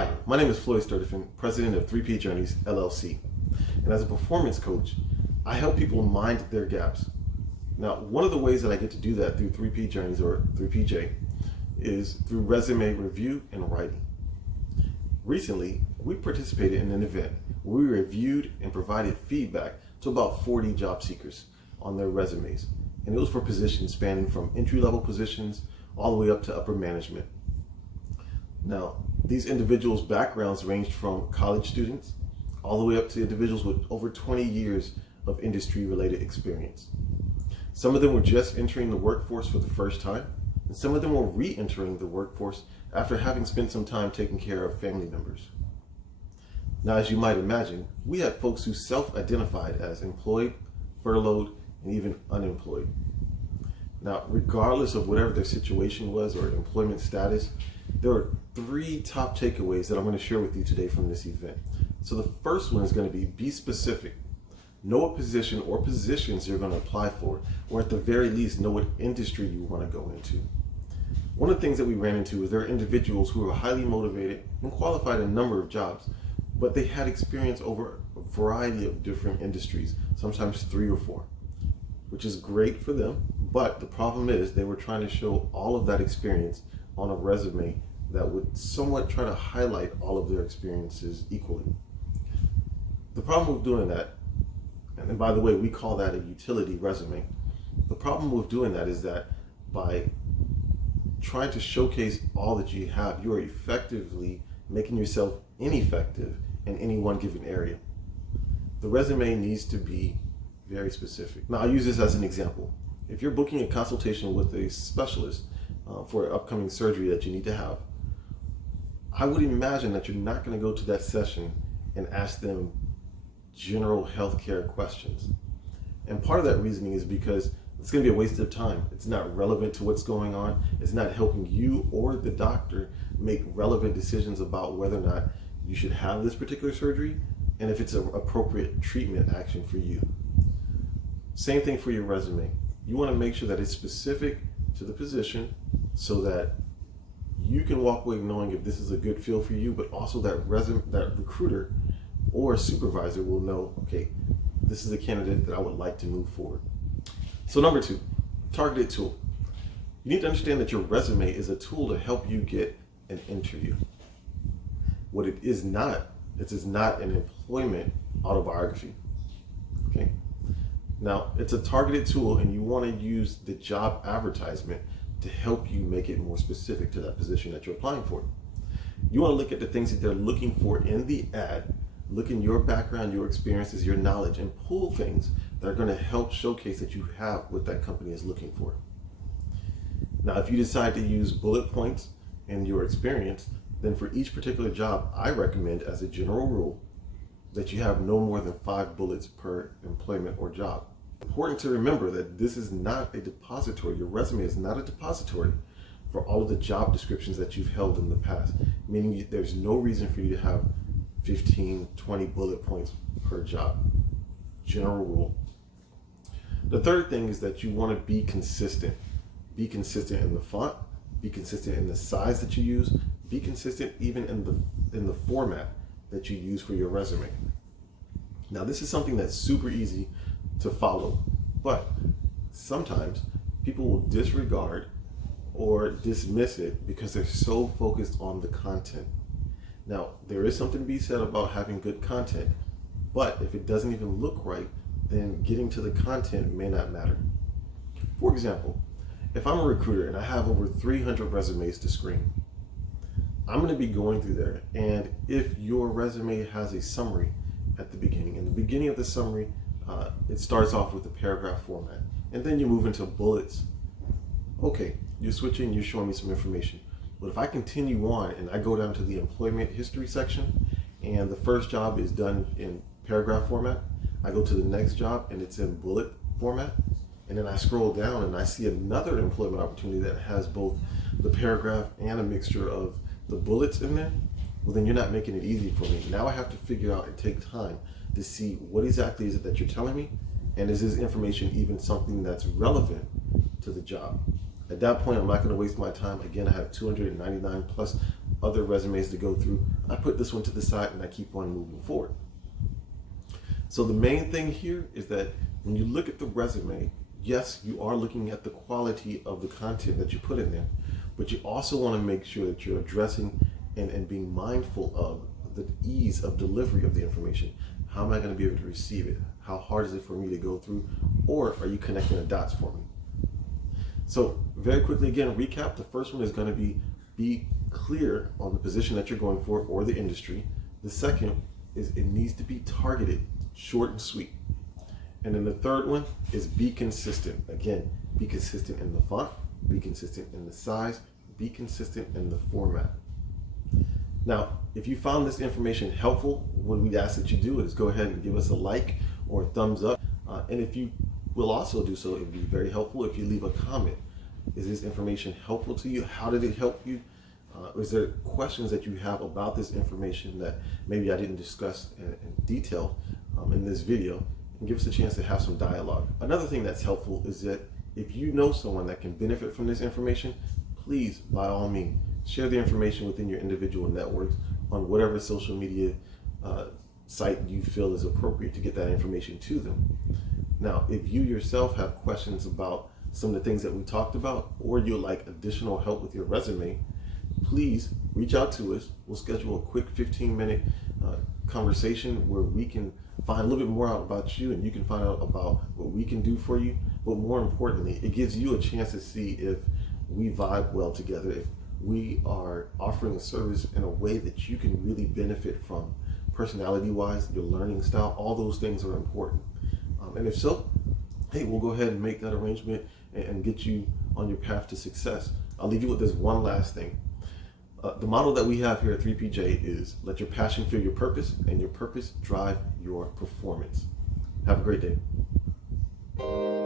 Hi, my name is Floyd Sturdivant, president of 3P Journeys, LLC. And as a performance coach, I help people mind their gaps. Now, one of the ways that I get to do that through 3P Journeys, or 3PJ, is through resume review and writing. Recently, we participated in an event where we reviewed and provided feedback to about 40 job seekers on their resumes. And it was for positions spanning from entry-level positions all the way up to upper management. Now, these individuals' backgrounds ranged from college students all the way up to individuals with over 20 years of industry-related experience. Some of them were just entering the workforce for the first time, and some of them were re-entering the workforce after having spent some time taking care of family members. Now, as you might imagine, we had folks who self-identified as employed, furloughed, and even unemployed. Now, regardless of whatever their situation was or employment status, there are 3 top takeaways that I'm going to share with you today from this event. So the first one is going to be specific. Know what position or positions you're going to apply for, or at the very least, know what industry you want to go into. One of the things that we ran into is there are individuals who are highly motivated and qualified in a number of jobs, but they had experience over a variety of different industries, sometimes 3 or 4, which is great for them. But the problem is they were trying to show all of that experience on a resume that would somewhat try to highlight all of their experiences equally. The problem with doing that, and by the way, we call that a utility resume. The problem with doing that is that by trying to showcase all that you have, you are effectively making yourself ineffective in any one given area. The resume needs to be very specific. Now, I'll use this as an example. If you're booking a consultation with a specialist for an upcoming surgery that you need to have, I would imagine that you're not going to go to that session and ask them general healthcare questions. And part of that reasoning is because it's going to be a waste of time. It's not relevant to what's going on. It's not helping you or the doctor make relevant decisions about whether or not you should have this particular surgery and if it's an appropriate treatment action for you. Same thing for your resume. You want to make sure that it's specific to the position so that you can walk away knowing if this is a good fit for you, but also that recruiter or supervisor will know, okay, this is a candidate that I would like to move forward. So number 2, targeted tool. You need to understand that your resume is a tool to help you get an interview. What it is not an employment autobiography. Okay. Now, it's a targeted tool, and you want to use the job advertisement to help you make it more specific to that position that you're applying for. You want to look at the things that they're looking for in the ad, look in your background, your experiences, your knowledge, and pull things that are going to help showcase that you have what that company is looking for. Now, if you decide to use bullet points in your experience, then for each particular job, I recommend as a general rule that you have no more than 5 bullets per employment or job. Important to remember that this is not a depository. Your resume is not a depository for all of the job descriptions that you've held in the past, meaning there's no reason for you to have 15, 20 bullet points per job. General rule. The third thing is that you want to be consistent. Be consistent in the font, be consistent in the size that you use, be consistent even in the format that you use for your resume. Now, this is something that's super easy to follow, but sometimes people will disregard or dismiss it because they're so focused on the content. Now, there is something to be said about having good content, but if it doesn't even look right, then getting to the content may not matter. For example, if I'm a recruiter and I have over 300 resumes to screen, I'm going to be going through there, and if your resume has a summary at the beginning, in the beginning of the summary, it starts off with a paragraph format, and then you move into bullets. Okay, you're switching, you're showing me some information. But if I continue on and I go down to the employment history section, and the first job is done in paragraph format, I go to the next job and it's in bullet format, and then I scroll down and I see another employment opportunity that has both the paragraph and a mixture of the bullets in there, well, then you're not making it easy for me. Now I have to figure out and take time to see what exactly is it that you're telling me, and is this information even something that's relevant to the job? At that point, I'm not going to waste my time. Again, I have 299 plus other resumes to go through. I put this one to the side and I keep on moving forward. So the main thing here is that when you look at the resume, yes, you are looking at the quality of the content that you put in there, but you also want to make sure that you're addressing and being mindful of the ease of delivery of the information. How am I going to be able to receive it? How hard is it for me to go through? Or are you connecting the dots for me? So very quickly, again, recap. The first one is going to be clear on the position that you're going for or the industry. The second is it needs to be targeted, short and sweet. And then the third one is be consistent. Again, be consistent in the font, be consistent in the size, be consistent in the format. Now, if you found this information helpful, what we ask that you do is go ahead and give us a like or a thumbs up. And if you will also do so, it would be very helpful if you leave a comment. Is this information helpful to you? How did it help you? Is there questions that you have about this information that maybe I didn't discuss in detail in this video? And give us a chance to have some dialogue. Another thing that's helpful is that if you know someone that can benefit from this information, please, by all means, share the information within your individual networks on whatever social media site you feel is appropriate to get that information to them. Now, if you yourself have questions about some of the things that we talked about, or you'd like additional help with your resume, please reach out to us. We'll schedule a quick 15-minute conversation where we can find a little bit more out about you and you can find out about what we can do for you. But more importantly, it gives you a chance to see if we vibe well together, if we are offering a service in a way that you can really benefit from, personality-wise, your learning style, all those things are important. And if so, hey, we'll go ahead and make that arrangement and get you on your path to success. I'll leave you with this one last thing. The model that we have here at 3PJ is let your passion fuel your purpose and your purpose drive your performance. Have a great day.